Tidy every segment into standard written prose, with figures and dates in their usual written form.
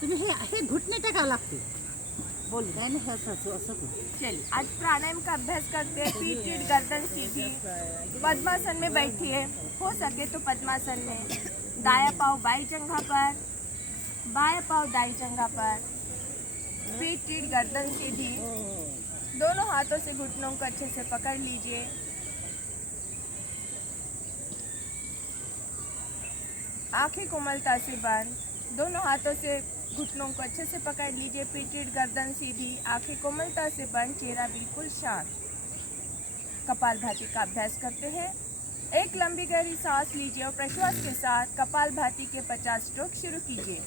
तुम्ही हे घुटणे टाकावं लागते. बोल नाही नाही असं असं चलिए आज प्राणायाम का अभ्यास करते हैं। पीठ टीठ गर्दन सीधी, पद्मासन में बैठिए, हो सके तो पद्मासन में। दाया पाँव बाई जंघा पर, बाया पाँव दाई जंघा पर। पीठ टीठ गर्दन सीधी, दोनों हाथों से घुटनों को अच्छे से पकड़ लीजिए। आंखें कोमलता से बंद, दोनों हाथों से घुटनों को अच्छे से पकड़ लीजिए। पीठ गर्दन सीधी, आंखें कोमलता से बंद, चेहरा बिल्कुल शांत। कपालभाति का अभ्यास करते हैं। एक लंबी गहरी सांस लीजिए और प्रश्वास के साथ कपालभाति के 50 स्ट्रोक शुरू कीजिए।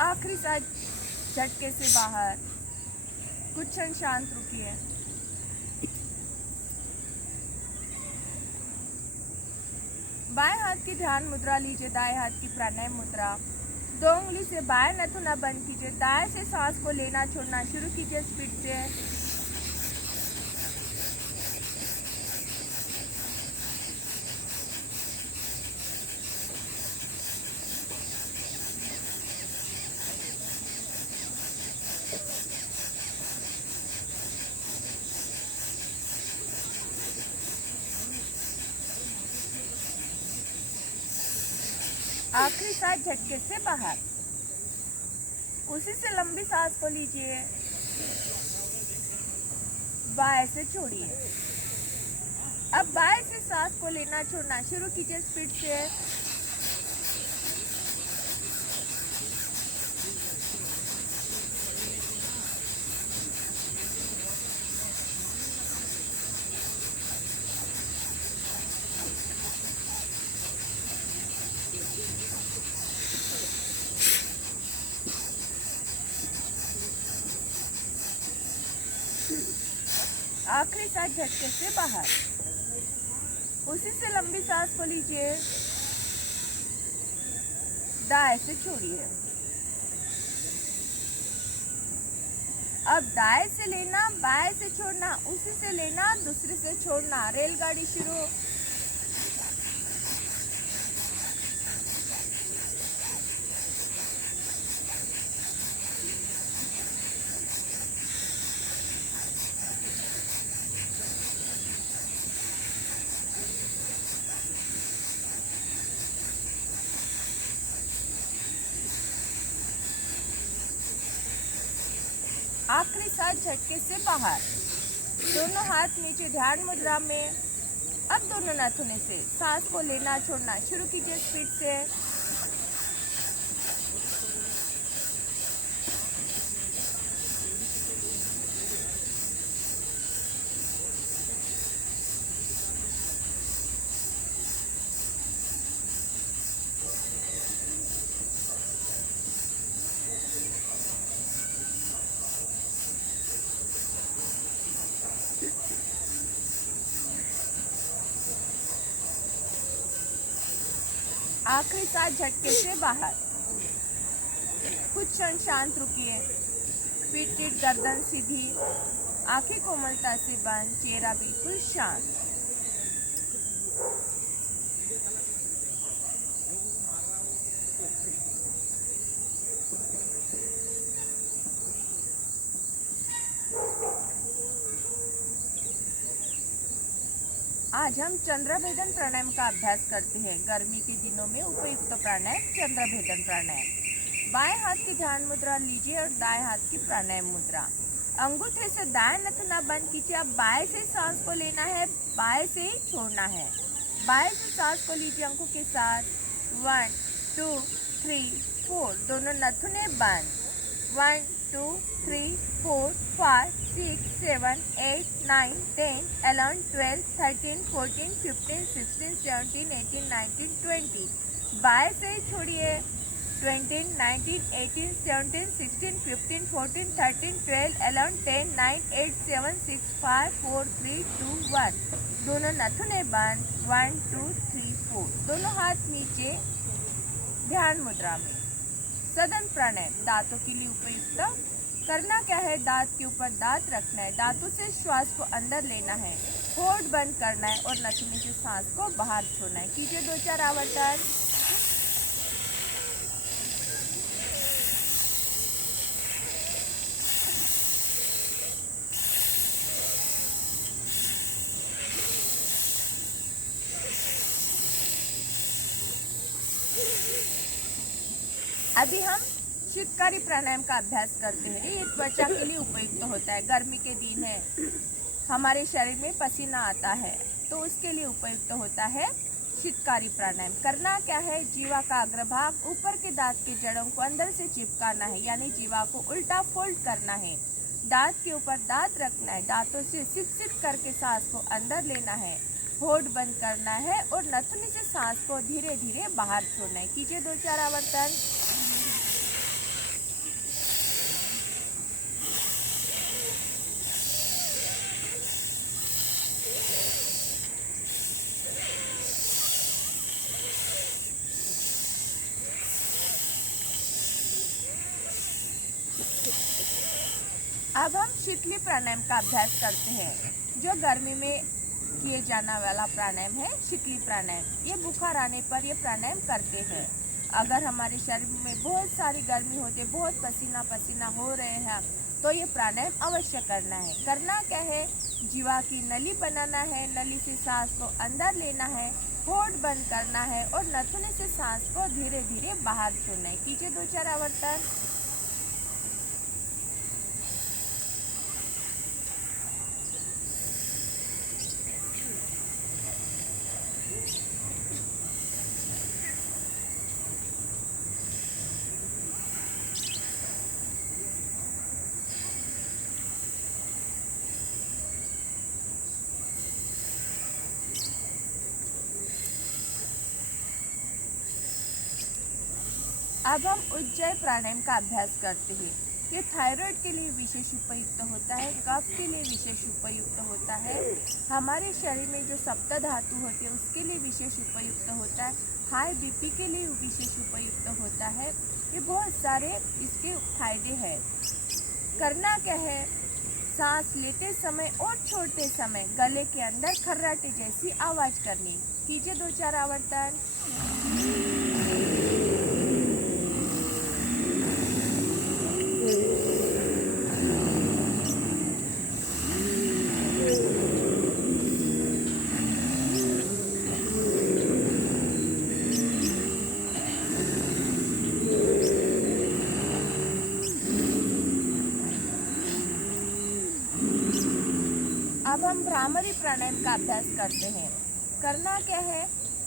आखिरी सांस झटके से बाहर। कुछ क्षण शांत रुकिए। बाएं हाथ की ध्यान मुद्रा लीजिए, दाएं हाथ की प्राणायाम मुद्रा। 2 उंगली से बाएं नथुना बंद कीजिए। दाएं से सांस को लेना छोड़ना शुरू कीजिए स्पीड से। आखिरी सांस झटके से बाहर। उसी से लंबी सांस को लीजिए, बाएं से छोड़िए। अब बाएं से सांस को लेना छोड़ना शुरू कीजिए स्पीड से। आखिरी सांस झटके से बाहर। उसी से लंबी सांस को लीजिए, दाएं से छोड़िए। अब दाएं से लेना, बाएं से छोड़ना, उसी से लेना, दूसरे से छोड़ना। रेलगाड़ी शुरू। आखिरी सांस झटके से बाहर। दोनों हाथ नीचे ध्यान मुद्रा में। अब दोनों नाखूनों से सांस को लेना छोड़ना शुरू कीजिए स्पीड से। आखिरी सांस झटके से बाहर। कुछ क्षण शांत रुकिए। पीठ गर्दन सीधी, आंखें कोमलता से बंद, चेहरा बिल्कुल शांत। आज हम चंद्रभेदन प्राणायाम का अभ्यास करते हैं। गर्मी के दिनों में उपयुक्त प्राणायाम चंद्रभेदन प्राणायाम। बाएं हाथ की ध्यान मुद्रा लीजिए और दाएं हाथ की प्राणायाम मुद्रा। अंगूठे से दाएं नथुना बंद कीजिए। अब बाएं से सांस को लेना है, बाएं से ही छोड़ना है। बाएं से सांस को लीजिए अंगों के साथ। 1 2 3 4, दोनों नथुने बंद। 1 2 3 4 5 6 7 8 9 10 11 12 13 14 15 16 17 18 19 20। बाएं से छोड़िए। 20, 19, 18, 17, 16, 15, 14, 13, 12, 11, 10, 9, 8, 7, 6, 5, 4, 3, 2, 1। दोनों नथुने बंद। 1, 2, 3, 4। दोनों हाथ नीचे ध्यान मुद्रा में। सदन प्राणायाम दांतों के लिए उपयुक्त। करना क्या है, दांत के ऊपर दांत रखना है, दांतों से श्वास को अंदर लेना है, होठ बंद करना है और नथुने से सांस को बाहर छोड़ना है। कीजिए 2-4 आवर्तन। अभी हम शीतकारी प्राणायाम का अभ्यास करते हैं। ये त्वचा के लिए उपयुक्त होता है। गर्मी के दिन है, हमारे शरीर में पसीना आता है, तो उसके लिए उपयुक्त होता है शीतकारी प्राणायाम। करना क्या है, जीवा का अग्रभाग ऊपर के दांत के जड़ों को अंदर से चिपकाना है, यानी जीवा को उल्टा फोल्ड करना है। दांत के ऊपर दांत रखना है, दांतों से सिट सिट करके सांस को अंदर लेना है, होठ बंद करना है और नथुनी से सांस को धीरे धीरे बाहर छोड़ना है। कीजिए 2-4 आवर्तन। अब हम शीतली प्राणायाम का अभ्यास करते हैं, जो गर्मी में किए जाने वाला प्राणायाम है शीतली प्राणायाम। ये बुखार आने पर ये प्राणायाम करते हैं। अगर हमारे शरीर में बहुत सारी गर्मी होती है, बहुत पसीना पसीना हो रहे हैं, तो ये प्राणायाम अवश्य करना है। करना क्या है, जीवा की नली बनाना है, नली से सांस को अंदर लेना है, होठ बंद करना है और नथुने से सांस को धीरे धीरे बाहर छोड़ना है। कीजिए 2-4 आवर्तन। अब हम उज्जय प्राणायाम का अभ्यास करते हैं। ये थायराइड के लिए विशेष उपयुक्त होता है, कफ के लिए विशेष उपयुक्त होता है, हमारे शरीर में जो सप्त धातु होते हैं उसके लिए विशेष उपयुक्त होता है, हाई बीपी के लिए विशेष उपयुक्त होता है। ये बहुत सारे इसके फायदे हैं। करना क्या है, सांस लेते समय और छोड़ते समय गले के अंदर खर्राटे जैसी आवाज करनी। कीजिए 2-4 आवर्तन। अब हम भ्रामरी प्राणायाम का अभ्यास करते हैं। करना क्या है,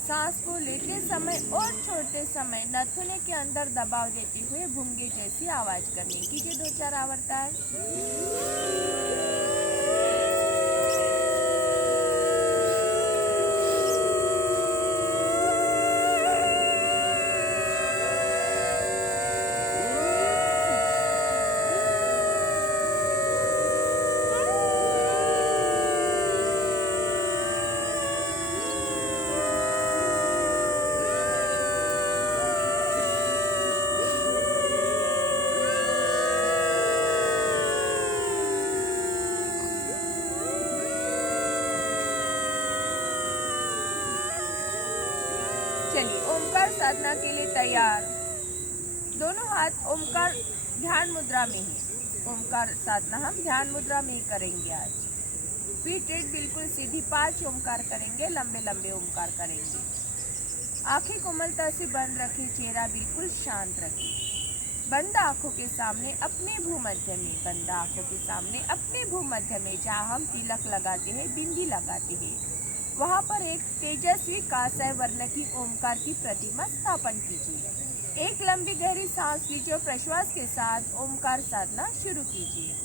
सांस को लेते समय और छोड़ते समय नथुने के अंदर दबाव देते हुए भूंगे जैसी आवाज करनी। कीजिए 2-4 आवर्तन। चलिए ओमकार साधना के लिए तैयार। दोनों हाथ ओमकार ध्यान मुद्रा में ही। ओमकार साधना हम ध्यान मुद्रा में ही करेंगे आज। पीठ बिल्कुल सीधी, 5 ओमकार करेंगे, लंबे लंबे ओमकार करेंगे। आंखें कोमलता से बंद रखें, चेहरा बिल्कुल शांत रखें। बंद आंखों के सामने अपने भूमध्य में, बंद आंखों के सामने अपने भूमध्य में जहाँ हम तिलक लगाते हैं, बिंदी लगाते हैं, वहाँ पर एक तेजस्वी कांस्य वर्ण की ओमकार की प्रतिमा स्थापन कीजिए। एक लंबी गहरी सांस लीजिए और प्रश्वास के साथ ओमकार साधना शुरू कीजिए।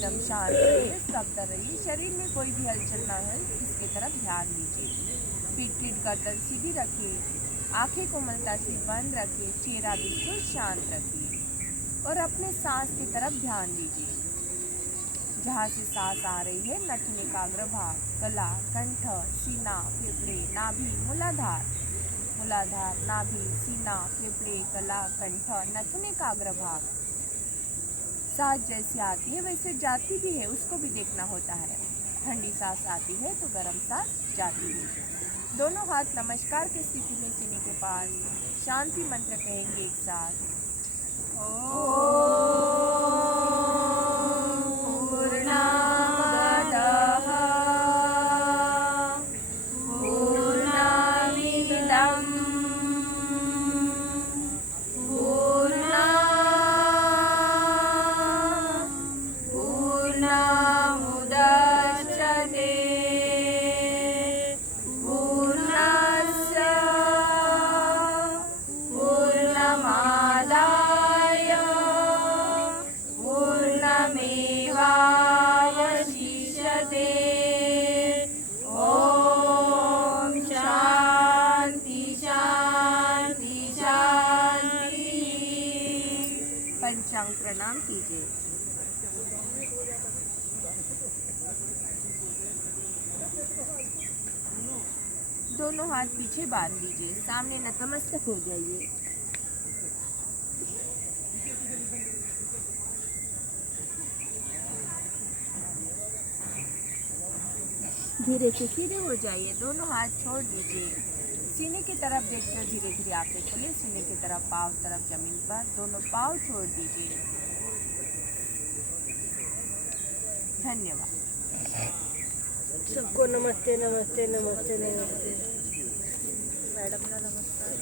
एकदम शांत रहिए, स्तब्ध रहिए, शरीर में कोई भी हलचल ना हो इसकी तरफ ध्यान दीजिए। पीठ गर्दन सीधी रखिए, आंखें कोमलता से बंद रखिए, चेहरा बिल्कुल शांत रखिए और अपने सांस की तरफ ध्यान दीजिए। जहाँ से सांस आ रही है नथुन एकाग्र भाग, गला, कंठ, सीना, फेफड़े, नाभि, मूलाधार, मूलाधार, नाभि, सीना, फेफड़े, गला, कंठ, नथुन एकाग्र भाग। सांस जैसी आती है वैसे जाती भी है, उसको भी देखना होता है। ठंडी सांस आती है तो गर्म सांस जाती है। दोनों हाथ नमस्कार की स्थिति में सीने के पास, शांति मंत्र कहेंगे एक साथ। पंचांग प्रणाम कीजिए। दोनों हाथ पीछे बांध लीजिए, सामने नतमस्तक हो जाइए। धीरे से सीधे हो जाइए, दोनों हाथ छोड़ दीजिए। सीने की तरफ देखते हुए धीरे धीरे आंखें खोलिए, सीने की तरफ, पाँव तरफ जमीन पर, दोनों पाँव छोड़ दीजिए। धन्यवाद। सबको नमस्ते नमस्ते नमस्ते नमस्ते। मैडम नमस्कार।